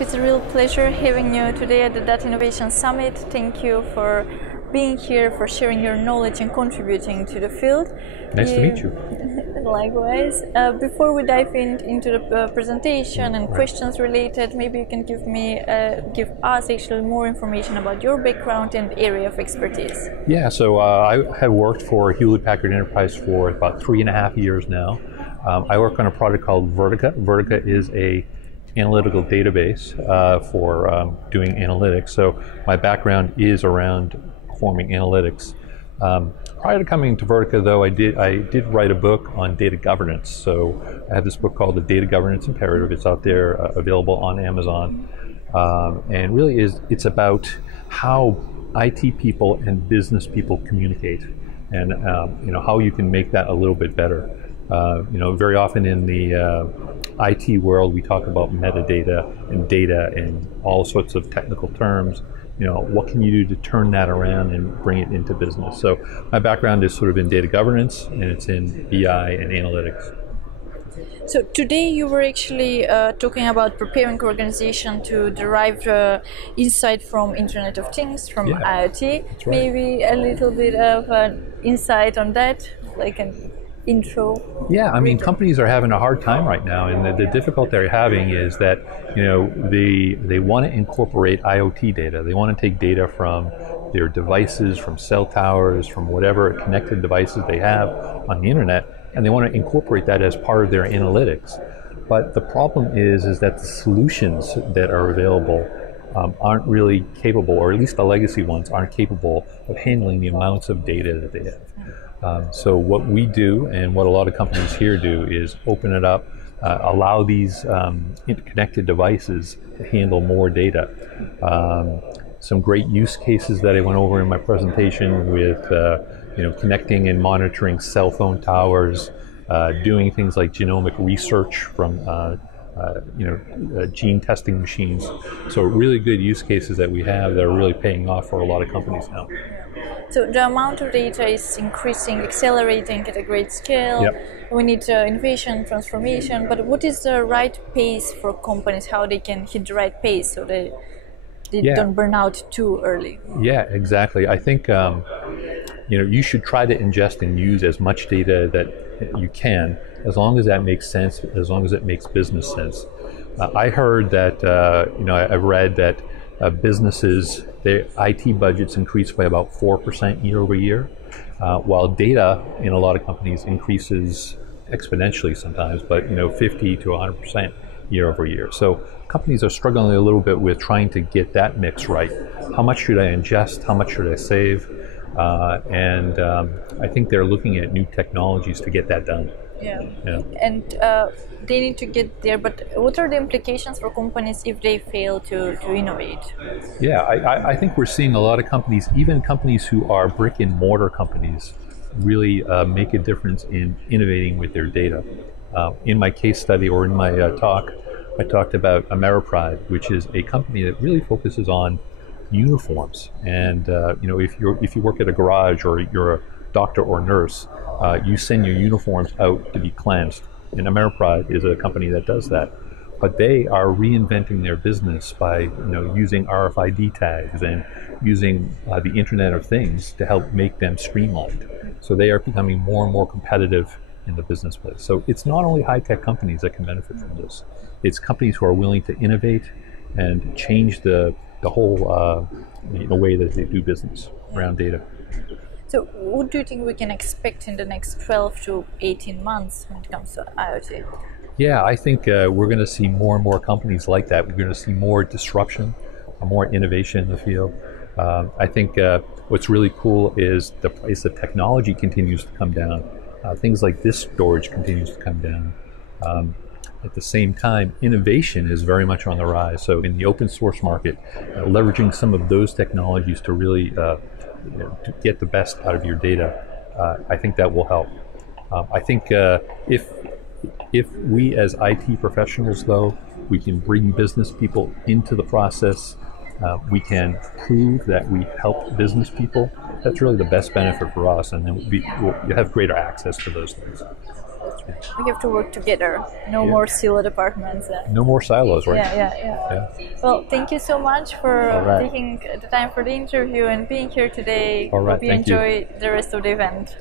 It's a real pleasure having you today at the Data Innovation Summit. Thank you for being here, for sharing your knowledge and contributing to the field. Nice to meet you. Likewise. Before we dive into the presentation and questions related, maybe you can give us actually more information about your background and area of expertise. Yeah, so I have worked for Hewlett Packard Enterprise for about 3.5 years now. I work on a product called Vertica. Vertica is a analytical database for doing analytics. So my background is around performing analytics. Prior to coming to Vertica, though, I did write a book on data governance. So I have this book called The Data Governance Imperative. It's out there, available on Amazon, and really it's about how IT people and business people communicate, and how you can make that a little bit better. Very often in the IT world, we talk about metadata and data and all sorts of technical terms. What can you do to turn that around and bring it into business? So my background is sort of in data governance, and it's in BI and analytics. So today you were actually talking about preparing organization to derive insight from Internet of Things, from IoT. That's right. Maybe a little bit of an insight on that, like an intro. Yeah, I mean, companies are having a hard time right now, and the difficulty they're having is that they want to incorporate IoT data. They want to take data from their devices, from cell towers, from whatever connected devices they have on the internet, and they want to incorporate that as part of their analytics. But the problem is that the solutions that are available aren't really capable, or at least the legacy ones aren't capable of handling the amounts of data that they have. So what we do, and what a lot of companies here do, is open it up, allow these interconnected devices to handle more data. Some great use cases that I went over in my presentation with connecting and monitoring cell phone towers, doing things like genomic research from gene testing machines. So really good use cases that we have that are really paying off for a lot of companies now. So the amount of data is increasing, accelerating at a great scale. Yep. We need innovation, transformation, but what is the right pace for companies, how they can hit the right pace so they don't burn out too early? Yeah, exactly. I think you should try to ingest and use as much data that you can, as long as that makes sense, as long as it makes business sense. I heard that, I've read that businesses, their IT budgets increase by about 4% year over year, while data in a lot of companies increases exponentially sometimes, but 50 to 100% year over year. So companies are struggling a little bit with trying to get that mix right. How much should I ingest? How much should I save? And I think they're looking at new technologies to get that done. Yeah. And they need to get there, but what are the implications for companies if they fail to innovate? Yeah, I think we're seeing a lot of companies, even companies who are brick and mortar companies, really make a difference in innovating with their data. In my case study, or in my talk, I talked about Hyperight, which is a company that really focuses on uniforms. And if you work at a garage, or you're a doctor or nurse, you send your uniforms out to be cleansed. And Hyperight is a company that does that. But they are reinventing their business by using RFID tags and using the Internet of Things to help make them streamlined. So they are becoming more and more competitive in the business place. So it's not only high-tech companies that can benefit from this. It's companies who are willing to innovate and change the whole way that they do business around data. So what do you think we can expect in the next 12 to 18 months when it comes to IoT? Yeah, I think we're going to see more and more companies like that. We're going to see more disruption, more innovation in the field. I think what's really cool is the price of technology continues to come down. Things like disk storage continues to come down. At the same time, innovation is very much on the rise. So in the open source market, leveraging some of those technologies to really to get the best out of your data, I think that will help. I think if we as IT professionals, though, we can bring business people into the process, we can prove that we help business people, that's really the best benefit for us, and then we'll have greater access to those things. We have to work together. No more silo departments. No more silos, right? Yeah. Well, thank you so much for taking the time for the interview and being here today. All right, Hope you enjoy the rest of the event.